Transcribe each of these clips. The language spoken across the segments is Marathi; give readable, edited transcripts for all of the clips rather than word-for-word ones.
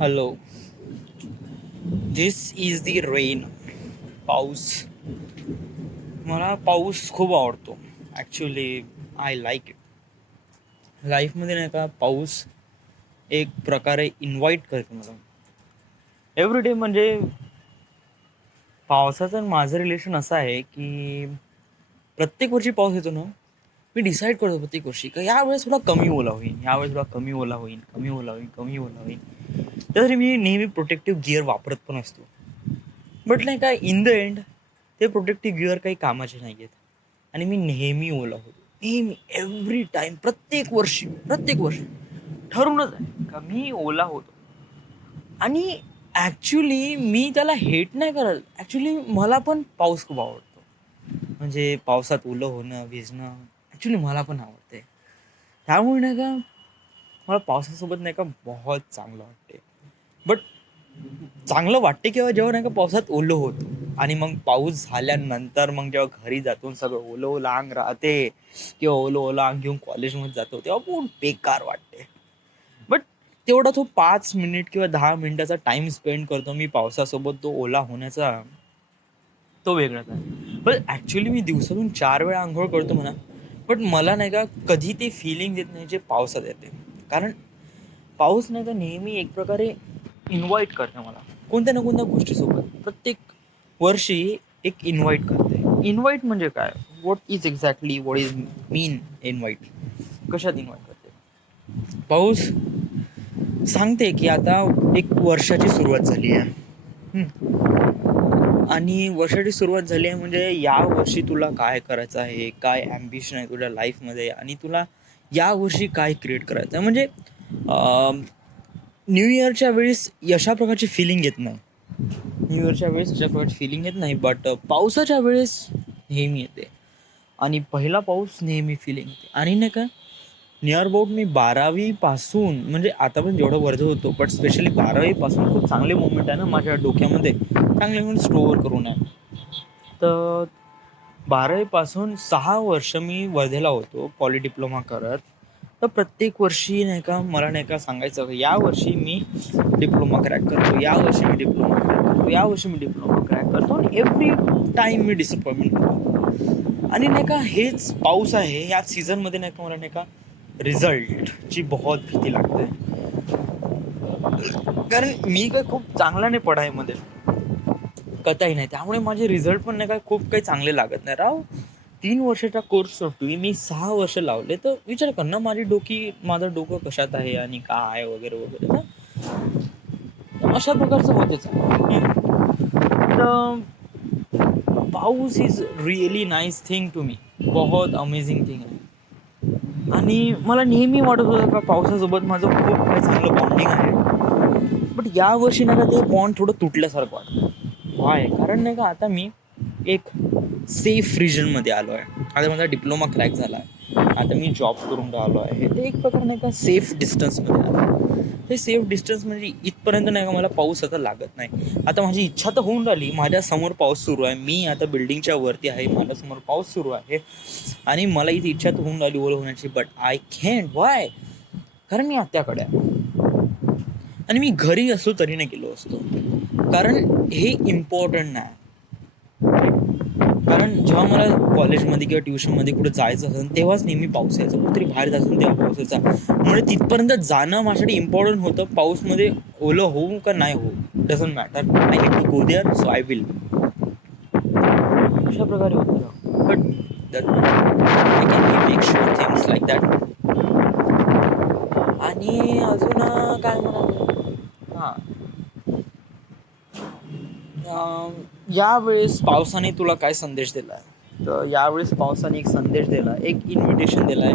Hello. This is the rain. पाऊस. मला पाऊस खूप आवडतो. Actually I like it. लाईफमध्ये नाही का पाऊस एक प्रकारे इन्व्हाइट करतो मला. एव्हरी डे म्हणजे पावसाचं आणि माझं रिलेशन असं आहे की प्रत्येक वर्षी पाऊस येतो ना, मी डिसाईड करतो प्रत्येक वर्षी का यावेळेस थोडा कमी ओला होईल, यावेळेस थोडा कमी ओला होईल, कमी ओला होईल, कमी ओला होईल. त्यासाठी मी नेहमी प्रोटेक्टिव्ह गिअर वापरत पण असतो. बट नाही का इन द एंड ते प्रोटेक्टिव्ह गिअर काही कामाचे नाही आहेत आणि मी नेहमी ओला होतो. नेहमी एव्हरी टाइम प्रत्येक वर्षी ठरूनच आहे का मी ओला होतो. आणि ॲक्च्युली मी त्याला हेट नाही करत. ॲक्च्युली मला पण पाऊस खूप आवडतो. म्हणजे पावसात ओलं होणं, भिजणं ॲक्च्युली मला पण आवडते. त्यामुळे नाही का मला पावसासोबत नाही का बहुत चांगलं वाटते. बट चांगलं वाटते किंवा जेव्हा नाही का पावसात ओलं होतं आणि मग पाऊस झाल्यानंतर मग जेव्हा घरी जातो सगळं ओलं ओलं अंग राहते किंवा ओलं ओलं अंग घेऊन कॉलेजमध्ये जातो तेव्हा खूप बेकार वाटते. बट तेवढा तो 5 मिनिट किंवा 10 मिनिटाचा टाइम स्पेंड करतो मी पावसासोबत तो ओला होण्याचा, तो वेगळाच आहे. पण ॲक्च्युली मी दिवसातून 4 वेळा आंघोळ करतो म्हणा. बट मला नाही का कधी ते फिलिंग येत नाही जे पावसात येते. कारण पाऊस नाही का नेहमी एक प्रकारे इन्व्हाइट करते मला कोणत्या ना कोणत्या गोष्टीसोबत. प्रत्येक वर्षी एक इन्व्हाइट करते. इन्व्हाइट म्हणजे काय? What is mean invite? कशात इन्व्हाइट करते? पाऊस सांगते की आता एक वर्षाची सुरुवात झाली आहे. आणि वर्षाची सुरुवात झाली आहे म्हणजे या वर्षी तुला काय करायचं आहे, काय ॲम्बिशन आहे तुझ्या लाईफमध्ये आणि तुला या वर्षी काय क्रिएट करायचं आहे. म्हणजे न्यू इयरच्या वेळेस अशा प्रकारची फिलिंग येत नाही. न्यू इयरच्या वेळेस अशा प्रकारची फिलिंग येत नाही. बट पावसाच्या वेळेस नेहमी येते. आणि पहिला पाऊस नेहमी फिलिंग येते. आणि नाही का नियर अबाउट मी 12वी पासून म्हणजे आता पण जेवढं वर्ध होतो बट स्पेशली 12वी पासून खूप चांगले मोमेंट आहे ना माझ्या डोक्यामध्ये, चांगले म्हणून स्टोअर करून आहे. तर 12वी पासून 6 वर्ष मी वर्धेला होतो पॉली डिप्लोमा करत. तर प्रत्येक वर्षी नाही का मला नाही का सांगायचं की यावर्षी मी डिप्लोमा क्रॅक करतो, यावर्षी मी डिप्लोमा क्रॅक करतो, यावर्षी मी डिप्लोमा क्रॅक करतो. आणि एव्हरी टाईम मी डिसअपॉइंटमेंट होतो. आणि नाही का हेच पाऊस आहे या सीझनमध्ये नाही का मला नाही का रिझल्टची बहुत भीती लागते. कारण मी काय खूप चांगला नाही पढाईमध्ये, कथाही नाही. त्यामुळे माझे रिझल्ट पण नाही काय खूप काही चांगले लागत नाही. राव 3 वर्षाचा कोर्स सुटवी मी 6 वर्ष लावले. तर विचार कर ना माझं डोकं कशात आहे आणि काय वगैरे वगैरे. तर अशा प्रकारचं होतच आहे. तर पाऊस is really nice thing to me. बहुत अमेझिंग थिंग आहे. आणि मला नेहमी वाटत होतं का पावसासोबत माझं खूप काही चांगलं बॉन्डिंग आहे. बट यावर्षी नाही का ते बॉन्ड थोडं तुटल्यासारखं वाटतं. व्हाय? कारण नाही का आता मी एक सेफ रिजनमध्ये आलो आहे. आता माझा डिप्लोमा क्रॅक झाला आहे. आता मी जॉब करून राहिलो आहे. ते एक प्रकार नाही का सेफ डिस्टन्समध्ये आलो. ते सेफ डिस्टन्स म्हणजे इथपर्यंत नाही का मला पाऊस आता लागत नाही. आता माझी इच्छा तर होऊन राहिली. माझ्यासमोर पाऊस सुरू आहे. मी आता बिल्डिंगच्या वरती आहे. माझ्यासमोर पाऊस सुरू आहे. आणि मला इथे इच्छा तर होऊन राहिली ओलं होण्याची. But I can't. व्हाय? कारण मी आत्याकडे आहे. आणि मी घरी असलो तरी नाही गेलो असतो. कारण हे इम्पॉर्टंट नाही. कारण जेव्हा मला कॉलेजमध्ये किंवा ट्युशनमध्ये कुठे जायचं असेल तेव्हाच नेहमी पाऊस यायचा. कुठेतरी बाहेर जायचं तेव्हा पाऊस यायचा. म्हणजे तिथपर्यंत जाणं माझ्यासाठी इम्पॉर्टंट होतं. पाऊसमध्ये ओलं होऊ का नाही होऊ doesn't matter. I need to go there so I will. अशा प्रकारे होतं. But I can make sure things like that. आणि अजून काय म्हणाल. हां, यावेळेस पावसाने तुला काय संदेश दिला आहे? तर यावेळेस पावसाने एक संदेश दिला आहे, एक इन्व्हिटेशन दिलं आहे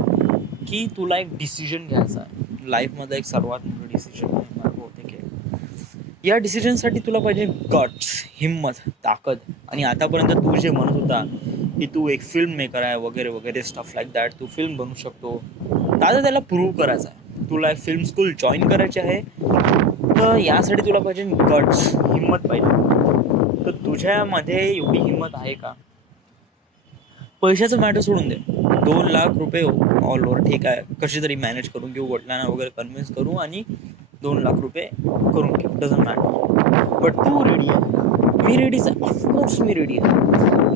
की तुला एक डिसिजन घ्यायचा आहे लाईफमधला. एक सर्वात मोठं डिसिजन आहे मला बहुतेक आहे. या डिसिजनसाठी तुला पाहिजे गट्स, हिंमत, ताकद. आणि आतापर्यंत तू जे म्हणत होता की तू एक फिल्म मेकर आहे वगैरे वगैरे स्टफ लाईक दॅट, तू फिल्म बनवू शकतो, तर आता त्याला प्रूव्ह करायचं आहे. तुला एक फिल्म स्कूल जॉईन करायची आहे. तर यासाठी तुला पाहिजे गट्स, हिंमत पाहिजे. तर तुझ्यामध्ये एवढी हिंमत आहे का? पैशाचं मॅटर सोडून दे. 2 लाख रुपये ऑल ओव्हर ठीक आहे, कशी तरी मॅनेज करून घेऊ, वडिलांना वगैरे कन्व्हिन्स करू आणि 2 लाख रुपये करून घे, डझंट मॅटर. बट तू रेडी आहे का? मी रेडीच आहे, ऑफकोर्स मी रेडी आहे.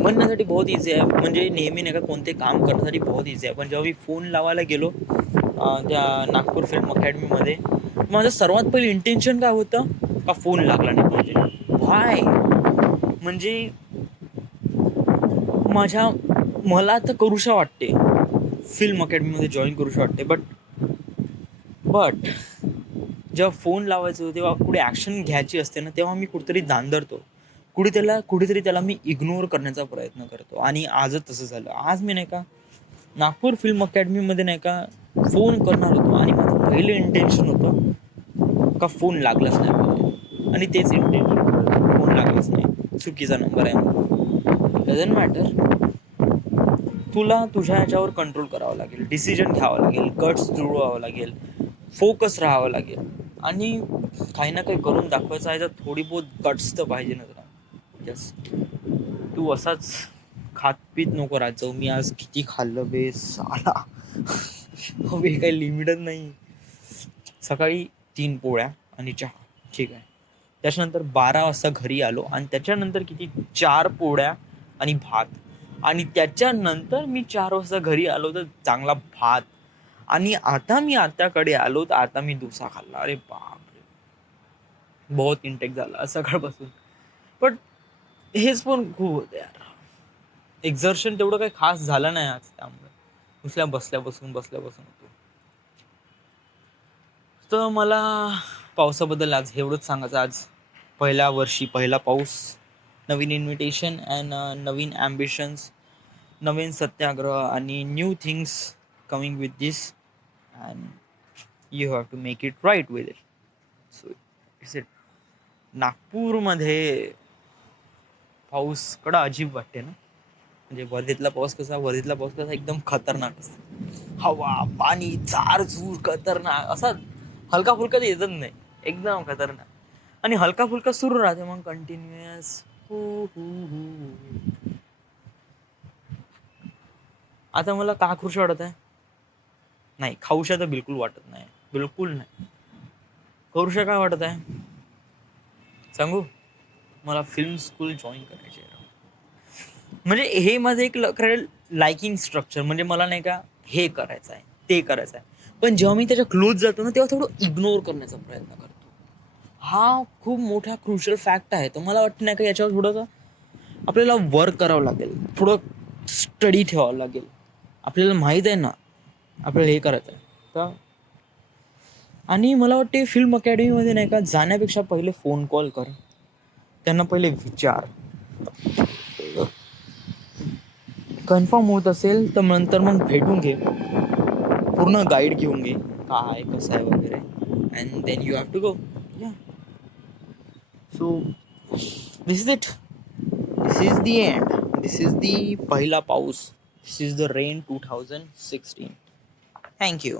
म्हणण्यासाठी बहुत इझी आहे, म्हणजे नेहमी नाही का कोणते काम करण्यासाठी बहुत इझी आहे. पण जेव्हा मी फोन लावायला गेलो त्या नागपूर फिल्म अकॅडमीमध्ये, माझं सर्वात पहिलं इंटेन्शन काय होतं का फोन लागला नाही पाहिजे. व्हाय म्हणजे मला तर करूशा वाटते फिल्म अकॅडमीमध्ये जॉईन करूशा वाटते. बट जेव्हा फोन लावायचं तेव्हा कुठे ॲक्शन घ्यायची असते ना, तेव्हा मी कुठेतरी धांदरतो, कुठेतरी त्याला मी इग्नोर करण्याचा प्रयत्न करतो. आणि आजच तसं झालं. आज मी नाही का नागपूर फिल्म अकॅडमीमध्ये नाही का फोन करणार होतो, आणि माझं पहिलं इंटेन्शन होतं का फोन लागलाच नाही पाहिजे. आणि तेच इंटेन्शन, फोन लागलाच नाही, चुकीचा नंबर आहे. डझंट मॅटर, तुला तुझ्या ह्याच्यावर कंट्रोल करावं लागेल, डिसिजन घ्यावं लागेल, गट्स जुळवावं लागेल, फोकस राहावं लागेल, आणि काही ना काही करून दाखवायचं आहे. तर थोडी बहुत गट्स तर पाहिजे ना तुला. जस्ट तू असाच खातपीत नको राहत जाऊ. मी आज किती खाल्लं बे साला, हे काही लिमिटच नाही. सकाळी 3 पोळ्या आणि चहा, ठीक आहे. त्याच्यानंतर 12 वाजता घरी आलो, आणि त्याच्यानंतर किती 4 पोळ्या आणि भात. आणि त्याच्यानंतर मी 4 वाजता घरी आलो तर चांगला भात. आणि आता मी आत्याकडे आलो तर आता मी डोसा खाल्ला. अरे बापरे, बहुत इंटेक झाला सकाळपासून. पण हेच पण खूप होतं यार, एक्झर्शन तेवढं काही खास झालं नाही आज. त्यामुळे बसल्यापासून होतो. तर मला पावसाबद्दल आज एवढंच सांगायचं. आज पहिल्या वर्षी पहिला पाऊस, नवीन इन्व्हिटेशन अँड नवीन ॲम्बिशन्स, नवीन सत्याग्रह आणि new things coming with this, and you have to make it right with it. So it's it. नागपूरमध्ये पाऊस कडा अजीब वाटते ना. म्हणजे वर्धेतला पाऊस कसा एकदम खतरनाक असतो. हवा पाणी चार चूर खतरनाक, असा हलका फुलका तर येतच नाही, एकदम खतरनाक. आणि हलका फुलका सुरू राहते मग कंटिन्युअस. आता मला का खुश वाटत आहे? नाही, खाऊशा तर बिलकुल वाटत नाही, बिलकुल नाही. करूशा काय वाटत आहे सांगू? मला फिल्म स्कूल जॉईन करायची आहे. म्हणजे हे माझं एक लाइकिंग स्ट्रक्चर, म्हणजे मला नाही का हे करायचं आहे, ते करायचं आहे. पण जेव्हा मी त्याच्या क्लोज जातो ना, तेव्हा थोडं इग्नोर करण्याचा प्रयत्न करतो. हा खूप मोठा क्रुशियल फॅक्ट आहे. तर मला वाटतं नाही का याच्यावर थोडंसं आपल्याला वर्क करावं लागेल, थोडं स्टडी ठेवावं लागेल. आपल्याला माहीत आहे ना आपल्याला हे करायचं आहे का. आणि मला वाटते फिल्म अकॅडमीमध्ये नाही का जाण्यापेक्षा पहिले फोन कॉल कर, त्यांना पहिले विचार, कन्फर्म होत असेल तर नंतर मग भेटून घे, पूर्ण गाईड घेऊन घे काय कसं आहे वगैरे, and then you have to go. Yeah so this is it, this is the end, this is the पहिला पाऊस, this is the rain 2016. Thank you.